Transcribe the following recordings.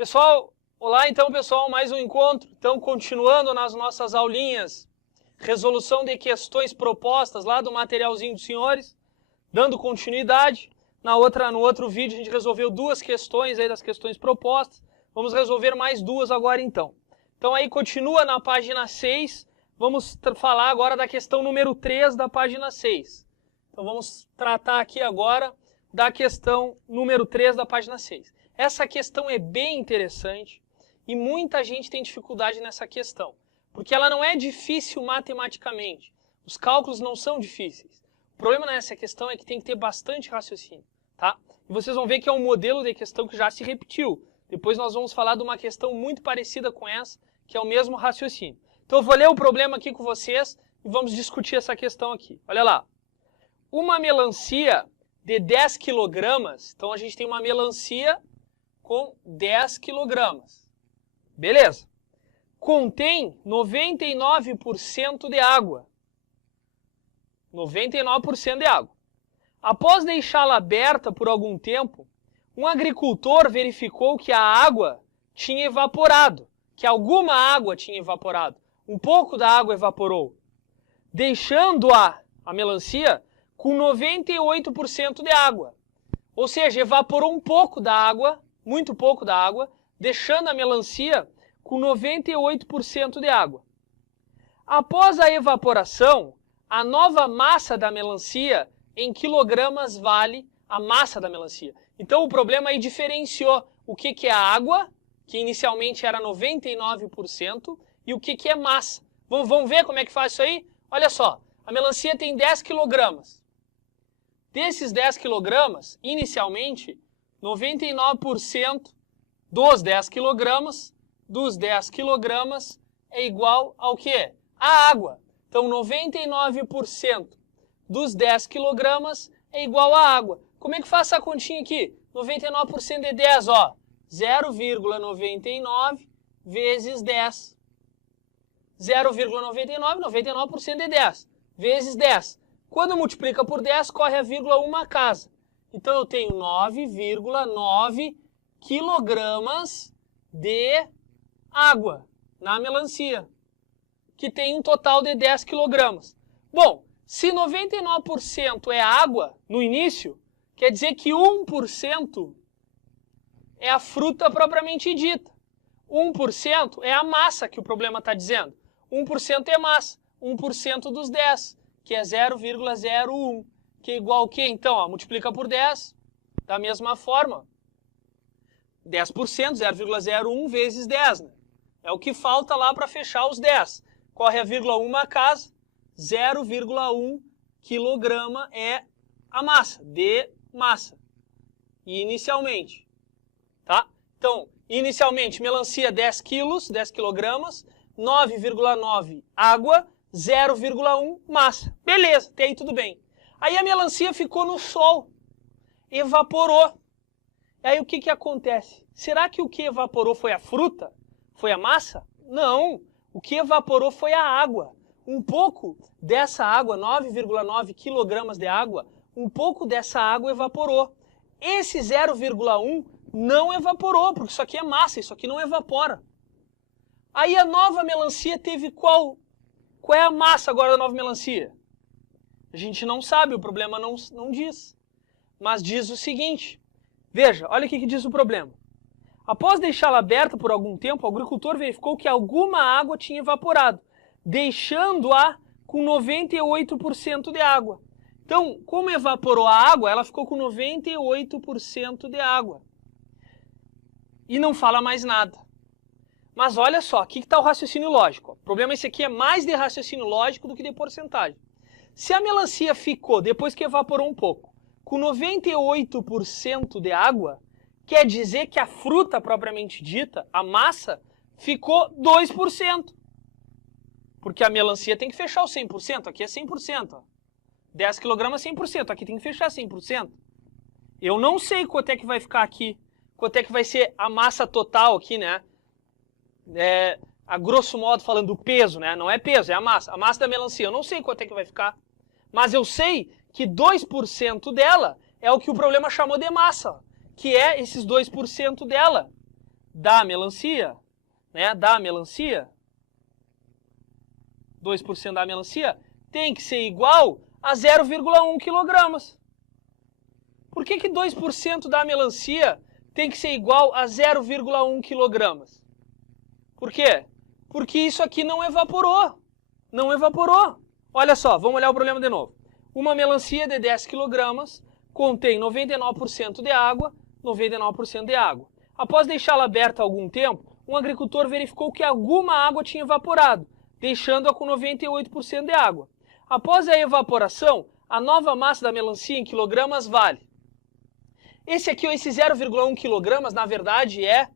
Pessoal, olá então pessoal, mais um encontro. Então, continuando nas nossas aulinhas, resolução de questões propostas lá do materialzinho dos senhores, dando continuidade. No outro vídeo a gente resolveu duas questões aí das questões propostas. Vamos resolver mais duas agora então. Então aí continua na página 6, vamos falar agora da questão número 3 da página 6. Então vamos tratar aqui agora da questão número 3 da página 6. Essa questão é bem interessante e muita gente tem dificuldade nessa questão, porque ela não é difícil matematicamente. Os cálculos não são difíceis. O problema nessa questão é que tem que ter bastante raciocínio, tá? E vocês vão ver que é um modelo de questão que já se repetiu. Depois nós vamos falar de uma questão muito parecida com essa, que é o mesmo raciocínio. Então eu vou ler o problema aqui com vocês e vamos discutir essa questão aqui. Olha lá. Uma melancia de 10 quilogramas, então a gente tem uma melancia com 10 quilogramas. Beleza. Contém 99% de água. 99% de água. Após deixá-la aberta por algum tempo, um agricultor verificou que a água tinha evaporado, que alguma água tinha evaporado. Um pouco da água evaporou, deixando a melancia com 98% de água. Ou seja, evaporou um pouco da água, muito pouco da água, deixando a melancia com 98% de água. Após a evaporação, a nova massa da melancia em quilogramas vale a massa da melancia. Então o problema aí diferenciou o que é a água, que inicialmente era 99%, e o que é massa. Vamos ver como é que faz isso aí? Olha só, a melancia tem 10 quilogramas. Desses 10 quilogramas, inicialmente, 99% dos 10 quilogramas é igual ao quê? A água. Então, 99% dos 10 quilogramas é igual a água. Como é que faz essa continha aqui? 99% de 10, ó. 0,99 vezes 10. 0,99, 99% de 10, vezes 10. Quando multiplica por 10, corre a vírgula uma casa. Então, eu tenho 9,9 quilogramas de água na melancia, que tem um total de 10 quilogramas. Bom, se 99% é água no início, quer dizer que 1% é a fruta propriamente dita. 1% é a massa que o problema está dizendo. 1% é massa, 1% dos 10, que é 0,01, que é igual ao quê? Então, ó, multiplica por 10, da mesma forma. 10%, 0,01 vezes 10, né? É o que falta lá para fechar os 10. Corre a vírgula uma casa, 0,1 quilograma é a massa, de massa. Inicialmente, tá? Então, inicialmente, melancia 10 quilos, 10 quilogramas, 9,9 água, 0,1 massa. Beleza, até aí tudo bem. Aí a melancia ficou no sol, evaporou. E aí o que acontece? Será que o que evaporou foi a fruta? Foi a massa? Não, o que evaporou foi a água. Um pouco dessa água, 9,9 quilogramas de água, um pouco dessa água evaporou. Esse 0,1 não evaporou, porque isso aqui é massa, isso aqui não evapora. Aí a nova melancia teve qual? Qual é a massa agora da nova melancia? A gente não sabe, o problema não diz. Mas diz o seguinte, veja, olha o que diz o problema. Após deixá-la aberta por algum tempo, o agricultor verificou que alguma água tinha evaporado, deixando-a com 98% de água. Então, como evaporou a água, ela ficou com 98% de água. E não fala mais nada. Mas olha só, aqui que está o raciocínio lógico. O problema esse aqui é mais de raciocínio lógico do que de porcentagem. Se a melancia ficou, depois que evaporou um pouco, com 98% de água, quer dizer que a fruta propriamente dita, a massa, ficou 2%. Porque a melancia tem que fechar o 100%, aqui é 100%. Ó. 10 kg é 100%, aqui tem que fechar 100%. Eu não sei quanto é que vai ficar aqui, quanto é que vai ser a massa total aqui, né? A grosso modo falando o peso, né? Não é peso, é a massa da melancia. Eu não sei quanto é que vai ficar, mas eu sei que 2% dela é o que o problema chamou de massa, que é esses 2% dela. da melancia, né, da melancia, 2% da melancia, tem que ser igual a 0,1 kg. Por que 2% da melancia tem que ser igual a 0,1 kg? Por quê? Porque isso aqui não evaporou. Não evaporou. Olha só, vamos olhar o problema de novo. Uma melancia de 10 kg contém 99% de água, 99% de água. Após deixá-la aberta algum tempo, um agricultor verificou que alguma água tinha evaporado, deixando-a com 98% de água. Após a evaporação, a nova massa da melancia em quilogramas vale. Esse aqui, esse 0,1 kg, na verdade é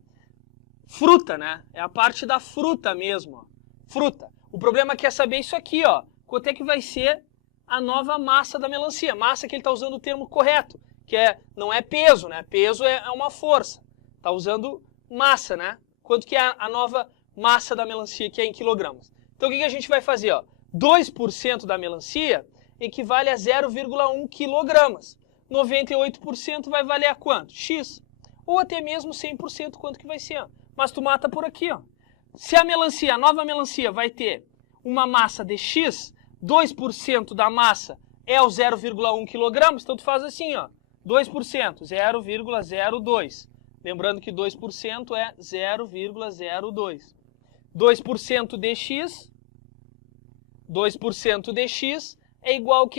fruta, né? É a parte da fruta mesmo, ó. Fruta. O problema aqui é saber isso aqui, ó. Quanto é que vai ser a nova massa da melancia? Massa que ele está usando o termo correto, que não é peso, né? Peso é uma força. Está usando massa, né? Quanto que é a nova massa da melancia, que é em quilogramas? Então, o que a gente vai fazer, ó? 2% da melancia equivale a 0,1 kg. 98% vai valer a quanto? X. Ou até mesmo 100%, quanto que vai ser? Ó. Mas tu mata por aqui, ó. Se a nova melancia vai ter uma massa de X, 2% da massa é o 0,1 kg, então tu faz assim, ó. 2%, 0,02. Lembrando que 2% é 0,02. 2% de X, 2% de X é igual a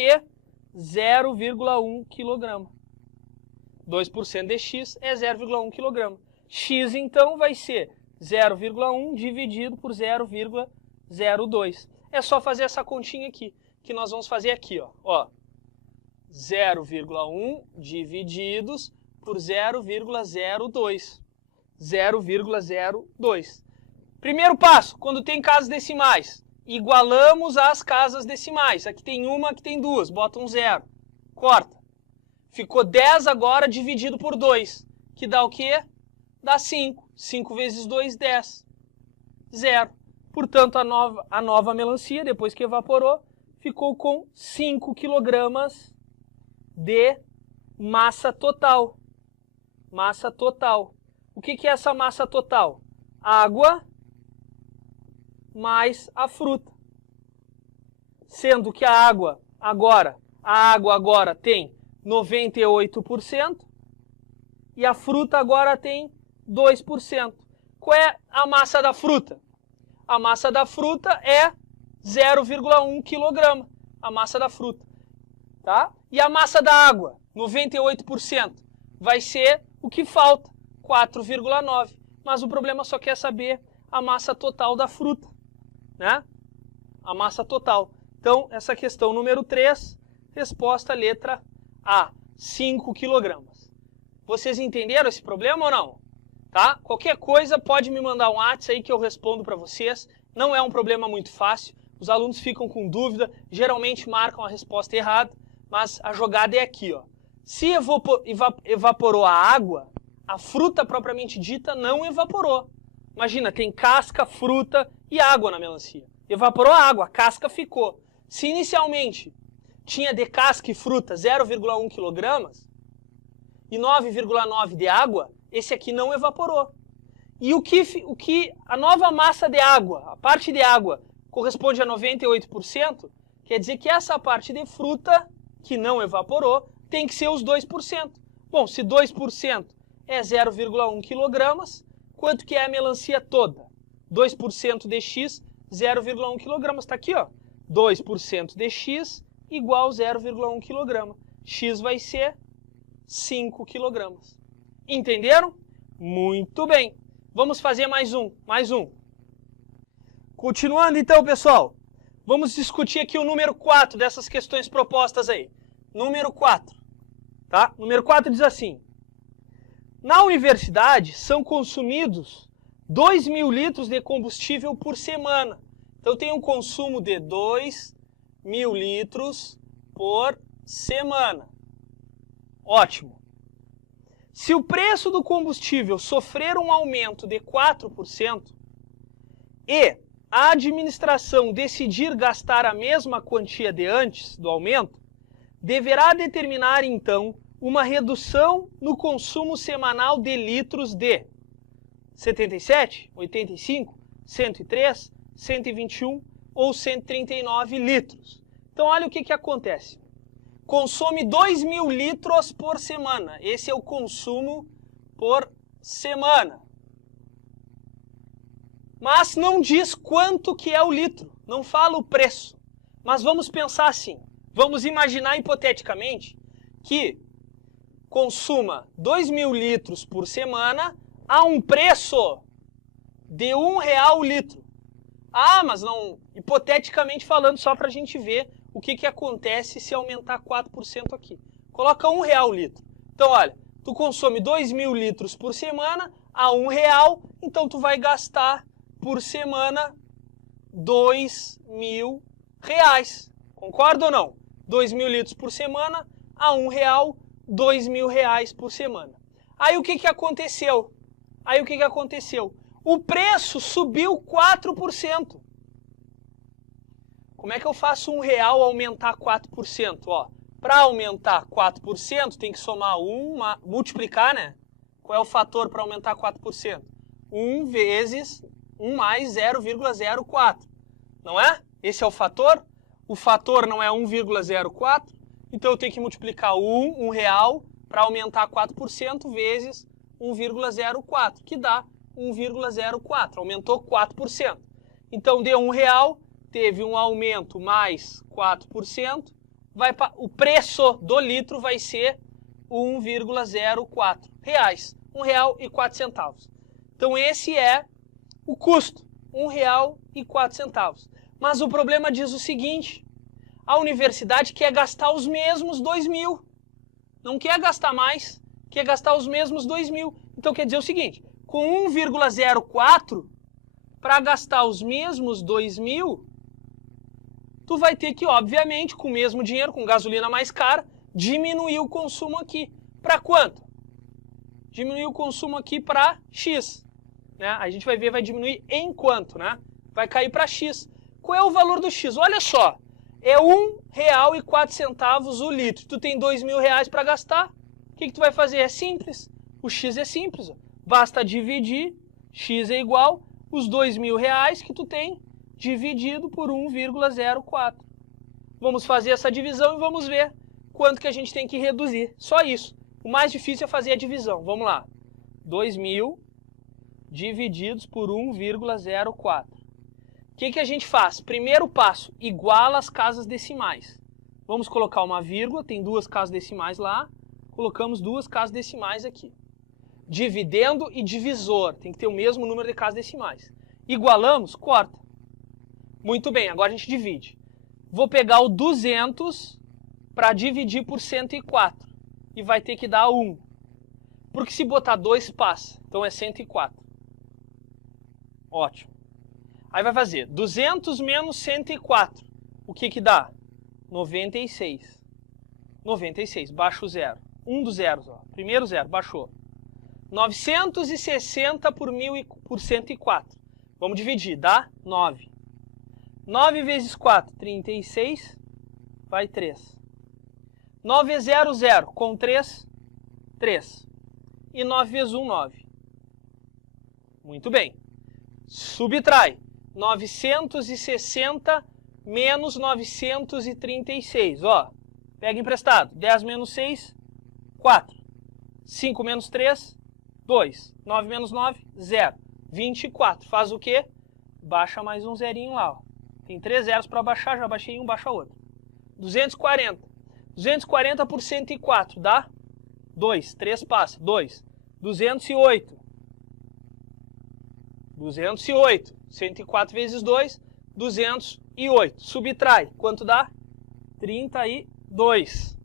0,1 kg. 2% de X é 0,1 kg. X, então, vai ser 0,1 dividido por 0,02. É só fazer essa continha aqui, que nós vamos fazer aqui, ó. 0,1 divididos por 0,02. 0,02. Primeiro passo, quando tem casas decimais, igualamos as casas decimais. Aqui tem uma, aqui tem duas, bota um 0. Corta. Ficou 10 agora dividido por 2, que dá o quê? Dá 5. 5 vezes 2, 10. 0. Portanto, a nova melancia, depois que evaporou, ficou com 5 kg de massa total. Massa total. O que é essa massa total? Água mais a fruta. Sendo que a água agora tem 98% e a fruta agora tem 2%. Qual é a massa da fruta? A massa da fruta é 0,1 kg. A massa da fruta. Tá? E a massa da água, 98%, vai ser o que falta, 4,9. Mas o problema só quer saber a massa total da fruta, né? A massa total. Então, essa questão número 3, resposta letra A, 5 kg. Vocês entenderam esse problema ou não? Tá? Qualquer coisa pode me mandar um WhatsApp aí que eu respondo para vocês. Não é um problema muito fácil. Os alunos ficam com dúvida, geralmente marcam a resposta errada, mas a jogada é aqui, ó. Se evaporou a água, a fruta propriamente dita não evaporou. Imagina, tem casca, fruta e água na melancia. Evaporou a água, a casca ficou. Se inicialmente tinha de casca e fruta 0,1 kg e 9,9 de água, esse aqui não evaporou. E o que a nova massa de água, a parte de água, corresponde a 98%, quer dizer que essa parte de fruta que não evaporou tem que ser os 2%. Bom, se 2% é 0,1 kg, quanto que é a melancia toda? 2% de x, 0,1 kg. Está aqui, ó. 2% de x igual a 0,1 kg. X vai ser 5 kg. Entenderam? Muito bem. Vamos fazer mais um. Continuando então, pessoal. Vamos discutir aqui o número 4 dessas questões propostas aí. Número 4. Tá? Número 4 diz assim. Na universidade são consumidos 2.000 litros de combustível por semana. Então tem um consumo de 2.000 litros por semana. Ótimo. Se o preço do combustível sofrer um aumento de 4% e a administração decidir gastar a mesma quantia de antes do aumento, deverá determinar então uma redução no consumo semanal de litros de 77, 85, 103, 121 ou 139 litros. Então, olha o que acontece. Consome 2.000 litros por semana. Esse é o consumo por semana. Mas não diz quanto que é o litro. Não fala o preço. Mas vamos pensar assim. Vamos imaginar hipoteticamente que consuma 2.000 litros por semana a um preço de R$1 o litro. Ah, mas não, hipoteticamente falando, só para a gente ver o que acontece se aumentar 4% aqui. Coloca R$1 o litro. Então, olha, tu consome 2.000 litros por semana a R$1, então tu vai gastar por semana R$2.000. Concorda ou não? 2.000 litros por semana a R$1, R$2.000 por semana. Aí o que aconteceu? O preço subiu 4%. Como é que eu faço R$1 aumentar 4%? Para aumentar 4%, tem que somar 1, multiplicar, né? Qual é o fator para aumentar 4%? 1 vezes 1 mais 0,04. Não é? Esse é o fator. O fator não é 1,04. Então eu tenho que multiplicar R$1 para aumentar 4% vezes 1,04, que dá 1,04. Aumentou 4%. Então deu R$1, teve um aumento mais 4%. O preço do litro vai ser R$1,04. R$1,04. Então esse é o custo, R$1,04. Mas o problema diz o seguinte: a universidade quer gastar os mesmos 2.000. Não quer gastar mais, quer gastar os mesmos 2.000. Então quer dizer o seguinte: com 1,04, para gastar os mesmos 2.000, tu vai ter que, obviamente, com o mesmo dinheiro, com gasolina mais cara, diminuir o consumo aqui. Para quanto? Diminuir o consumo aqui para X. Né? A gente vai ver, vai diminuir em quanto, né? Vai cair para X. Qual é o valor do X? Olha só, é R$1,04 o litro. Tu tem R$2.000 para gastar, o que tu vai fazer? É simples. O X é simples. Basta dividir, X é igual os R$2.000 que tu tem, dividido por 1,04. Vamos fazer essa divisão e vamos ver quanto que a gente tem que reduzir. Só isso. O mais difícil é fazer a divisão. Vamos lá. 2.000 divididos por 1,04. O que a gente faz? Primeiro passo, iguala as casas decimais. Vamos colocar uma vírgula, tem duas casas decimais lá. Colocamos duas casas decimais aqui. Dividendo e divisor, tem que ter o mesmo número de casas decimais. Igualamos, corta. Muito bem, agora a gente divide. Vou pegar o 200 para dividir por 104. E vai ter que dar 1. Porque se botar 2 passa. Então é 104. Ótimo. Aí vai fazer 200 menos 104. O que dá? 96. 96, baixa o zero. Um dos zeros, ó. Primeiro zero, baixou. 960 por 104. Vamos dividir, dá 9. 9 vezes 4, 36, vai 3. 9 é 0, 0. Com 3, 3. E 9 vezes 1, 9. Muito bem. Subtrai. 960 menos 936. Ó, pega emprestado. 10 menos 6, 4. 5 menos 3, 2. 9 menos 9, 0. 24. Faz o quê? Baixa mais um zerinho lá, ó. Tem 3 zeros para baixar, já baixei um, baixa outro. 240. 240 por 104 dá 2. 3 passa, 2. 208. 208. 104 vezes 2, 208. Subtrai. Quanto dá? 32.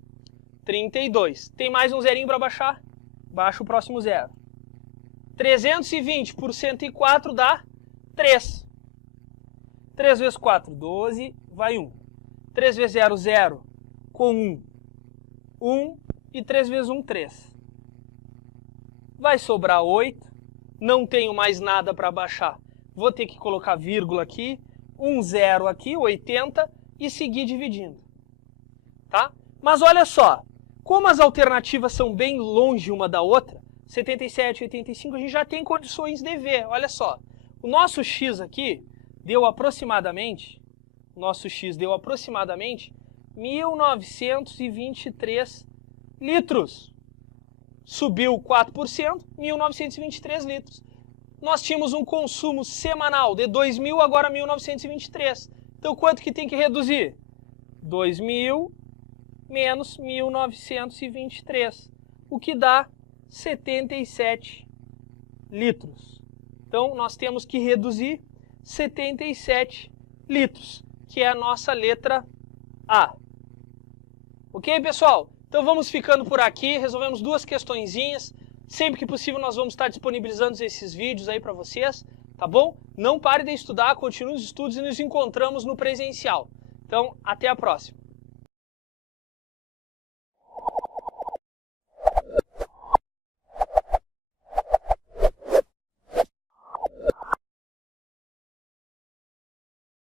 32. Tem mais um zerinho para baixar? Baixa o próximo zero. 320 por 104 dá 3. 3 vezes 4, 12, vai 1. 3 vezes 0, 0. Com 1, 1. E 3 vezes 1, 3. Vai sobrar 8. Não tenho mais nada para baixar. Vou ter que colocar vírgula aqui, um zero aqui, 80, e seguir dividindo. Tá? Mas olha só, como as alternativas são bem longe uma da outra, 77, 85, a gente já tem condições de ver. Olha só, o nosso X aqui deu aproximadamente, 1.923 litros. Subiu 4%, 1.923 litros. Nós tínhamos um consumo semanal de 2.000, agora 1.923. Então, quanto que tem que reduzir? 2.000 menos 1.923, o que dá 77 litros. Então, nós temos que reduzir 77 litros, que é a nossa letra A. Ok, pessoal? Então, vamos ficando por aqui. Resolvemos duas questõezinhas. Sempre que possível, nós vamos estar disponibilizando esses vídeos aí para vocês, tá bom? Não pare de estudar, continue os estudos e nos encontramos no presencial. Então, até a próxima.